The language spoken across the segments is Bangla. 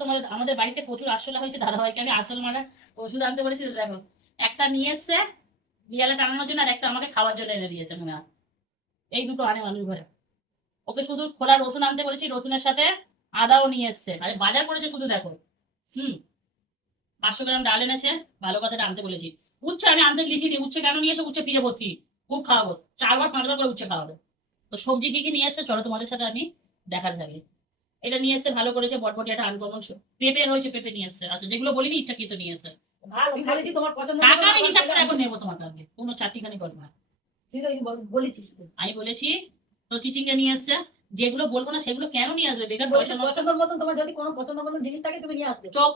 তোমাদের আমাদের বাড়িতে প্রচুর আরশোলা হয়েছে, দাদাভাইকে আমি আরশোলা মারা ওষুধ আনতে বলেছি। দেখো একটা নিয়ে এসছে বিড়ালে টানানোর জন্য, আর একটা আমাকে খাওয়ার জন্য এনে দিয়েছে মনে হয়। এই দুটো আনে মানুষ ঘরে। ওকে শুধু খোলা রসুন আনতে বলেছি, রসুনের সাথে আদাও নিয়ে এসছে, আরে বাজার করেছে শুধু দেখো। হুম 500 গ্রাম ডাল এনেছে, ভালো কথাটা আনতে বলেছি। উচ্ছে আমি আনতে লিখিনি, উচ্ছে কেন নিয়ে এসে, উচ্ছে পিঠে ভর্তি, খুব খাওয়াবো, 4 বার 5 বার করে উচ্ছে খাওয়াবো। তো সবজি কি কি নিয়ে এসছে চলো তোমাদের সাথে আমি দেখাতে থাকি। এটা নিয়ে এসছে ভালো করেছে, বটবটি একটা আনকমন, পেঁপে রয়েছে, পেঁপে নিয়ে এসছে। আচ্ছা যেগুলো বলিনি ইচ্ছাকৃত নিয়ে এসছে। ভালো, আমি বলেছি তোমার পছন্দ টাকা আমি হিসাব করে এখন নেবো তোমার কাছে, কোনো চারটিখানি করবো না। তুই তো বলেছিস তো। আমি বলেছি তো চিচিঙ্গা নিয়ে এসছে। যেগুলো বলবো না সেগুলো কেন নিয়ে আসবে, বেকার পয়সা নষ্ট। পছন্দের মতন তোমার যদি কোনো পছন্দের মতন জিনিস থাকে তুমি নিয়ে আসবে। চোখ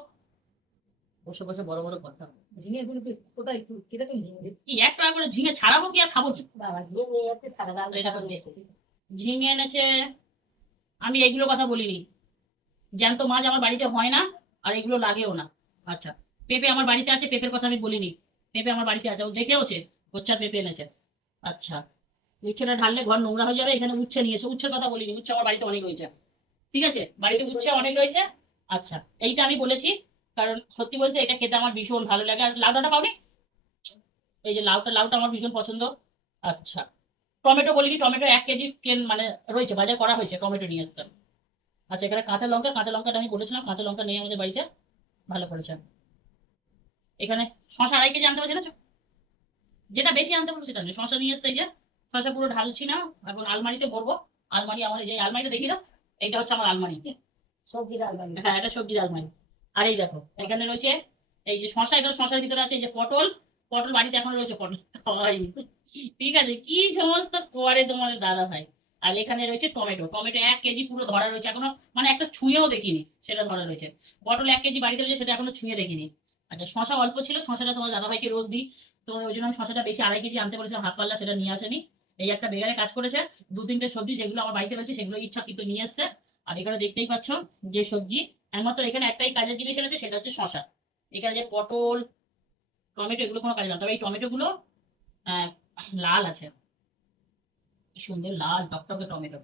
বসে বসে বড় বড় কথা। ঝিঙে গুলো কোথায় কিরকম ঝিঙে? কি 1 টাকা করে ঝিঙে ছাড়াবো কি আর খাবো কি? বাবা ঝিঙে নিয়ে যাচ্ছে সারা রাত। এটা করে দেখো, ঝিঙে এনেছে। আমি এইগুলো কথা বলিনি, জ্যান্ত মাছ আমার বাড়িতে হয় না, আর এগুলো লাগেও না। আচ্ছা পেঁপে আমার বাড়িতে আছে, পেঁপের কথা আমি বলিনি, পেঁপে আমার বাড়িতে আছে, ও দেখেওছে কোচ্চার পেঁপে এনেছে। আচ্ছা উচ্ছেটা ঢাললে ঘর নোংরা হয়ে যাবে, এখানে উচ্ছে নিয়েছে, উচ্ছের কথা বলিনি, উচ্ছে আমার বাড়িতে অনেক রয়েছে। ঠিক আছে বাড়িতে উচ্ছে অনেক রয়েছে। আচ্ছা এইটা আমি বলেছি, কারণ সত্যি বলতে এটা খেতে আমার ভীষণ ভালো লাগে। আর লাউডাটা পাওনি, এই যে লাউটা, লাউটা আমার ভীষণ পছন্দ। আচ্ছা টমেটো বলিনি, টমেটো 1 কেজি মানে রয়েছে, বাজার করা হয়েছে, টমেটো নিয়ে আসতাম। আচ্ছা এখানে কাঁচা লঙ্কা, কাঁচা লঙ্কাটা আমি বলেছিলাম কাঁচা লঙ্কা নেই আমাদের বাড়িতে, ভালো করেছে। এখানে শশা 2.5 কেজি আনতে পারছি না, যেটা বেশি আনতে পারবো সেটা নেই। শশা নিয়ে এসছে, এই যে শশা পুরো ঢালছি না, এখন আলমারিতে ভরবো। আলমারি আমার, এই যে আলমারিটা দেখি দাও, এইটা হচ্ছে আমার আলমারি। সবজির আলমারি। হ্যাঁ এটা সবজির আলমারি। আর এই দেখো এখানে রয়েছে এই যে শশা, এখানে শশার ভিতরে আছে এই যে পটল, পটল বাড়িতে এখন রয়েছে, পটল হয়নি। ঠিক আছে কি সমস্ত করে তোমাদের দাদা ভাই। আর এখানে রয়েছে টমেটো, টমেটো 1 কেজি পুরো ধরা রয়েছে এখনো, মানে একটা ছুঁয়েও দেখিনি সেটা ধরা রয়েছে। পটল 1 কেজি বাড়িতে রয়েছে, সেটা এখনো ছুঁয়ে দেখিনি। আচ্ছা শশা অল্প ছিল, শশাটা তোমার দাদা ভাইকে রোজ দিই, তো ওই জন্য আমি শশাটা বেশি 2.5 কেজি আনতে বলেছিলাম, হাফ পাল্লা সেটা নিয়ে আসেনি। এই একটা বেগারে কাজ করেছে, 2-3টে সবজি যেগুলো আমার বাড়িতে রয়েছে সেগুলো ইচ্ছাকৃত নিয়ে এসছে। আর এখানে দেখতেই পাচ্ছ যে সবজি, একমাত্র এখানে একটাই কাজের জিনিস এনেছে, সেটা হচ্ছে শশা। এখানে যে পটল টমেটো এগুলো কোনো কাজে না, তবে এই টমেটো গুলো আহ, লাল আছে, কি সুন্দর লাল টকটকে টমেটো।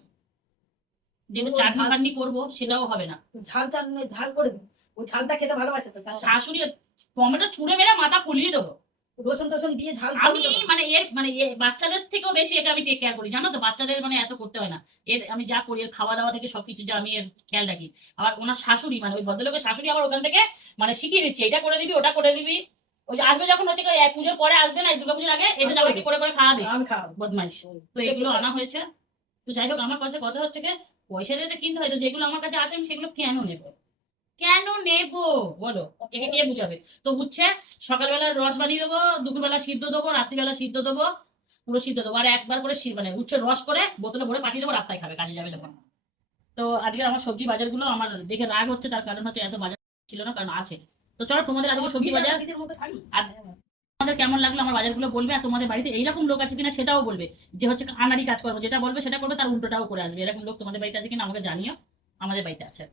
যেটা চাটনি ফাটনি করবো সেটাও হবে না। ঝাল চাল ঝাল করে দিই, ওই ঝালটা খেতে ভালোবাসে তো। শাশুড়ি টমেটো ছুঁড়ে মেরে মাথা ফুলিয়ে দেবো। রসুন টসুন দিয়ে ঝাল আমি মানে বাচ্চাদের থেকেও বেশি একে আমি টেক কেয়ার করি, জানো তো, বাচ্চাদের মানে এত করতে হয় না। এর আমি যা করি, এর খাওয়া দাওয়া থেকে সবকিছু যা আমি এর খেয়াল রাখি। আবার ওনার শাশুড়ি মানে ওই ভদ্রলোকের শাশুড়ি আবার ওখান থেকে মানে শিখিয়ে দিচ্ছে, এটা করে দিবি ওটা করে দিবি। ওই যে আসবে যখন হচ্ছে পুজোর পরে আসবে না, দুর্গা পুজোর আগে এটা যাবে কি করে করে খাওয়াবে, আমি খাওয়াবো। বদমাইশ। তো এগুলো আনা হয়েছে। তো যাই হোক আমার কাছে কথা হচ্ছে কি, পয়সা দিয়ে তো কিনতে হয়, তো যেগুলো আমার কাছে আছে আমি সেগুলো কেন নেবো, কেন নেবো বলো, একে কে বুঝাবে। তো উচ্ছে সকালবেলা রস বানিয়ে দেবো, দুপুরবেলা সিদ্ধ দেবো, রাত্রিবেলা সিদ্ধ দেবো, পুরো সিদ্ধ দেবো, আর একবার করে মানে উচ্ছে রস করে বোতলে ভরে পাঠিয়ে দেবো, রাস্তায় খাবে কাজে যাবে যখন। তো আজকে আমার সবজি বাজারগুলো আমার দেখে রাগ হচ্ছে, তার কারণ হচ্ছে এত বাজার ছিল না, কারণ আছে। তো চলো তোমাদের আজকে সবজি বাজার, আর তোমাদের কেমন লাগলো আমার বাজারগুলো বলবে, আর তোমাদের বাড়িতে এইরকম লোক আছে কিনা সেটাও বলবে, যে হচ্ছে আনাড়ি কাজ করবো, যেটা বলবে সেটা করবে, তার উল্টোটাও করে আসবে, এরকম লোক তোমাদের বাড়িতে আছে কিনা আমাকে জানিও। আমাদের বাড়িতে আছে।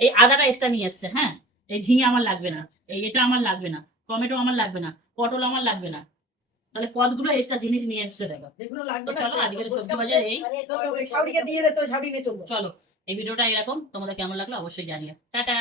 এই আদাটা এক্সট্রা নিয়ে এসছে, হ্যাঁ। এই ঝিঙে আমার লাগবে না, এই এটা আমার লাগবে না, টমেটো আমার লাগবে না, পটল আমার লাগবে না। তাহলে কতগুলো এক্সট্রা জিনিস নিয়ে এসছে দেখো। এগুলো লাগবে না। চলো আজকের সবজি বাজার এই, শাউরিকে দিয়ে দে তো, শাউরি নিয়ে চলবো। চলো এই ভিডিওটা এরকম, তোমাদের কেমন লাগলো অবশ্যই জানিও। টাটা।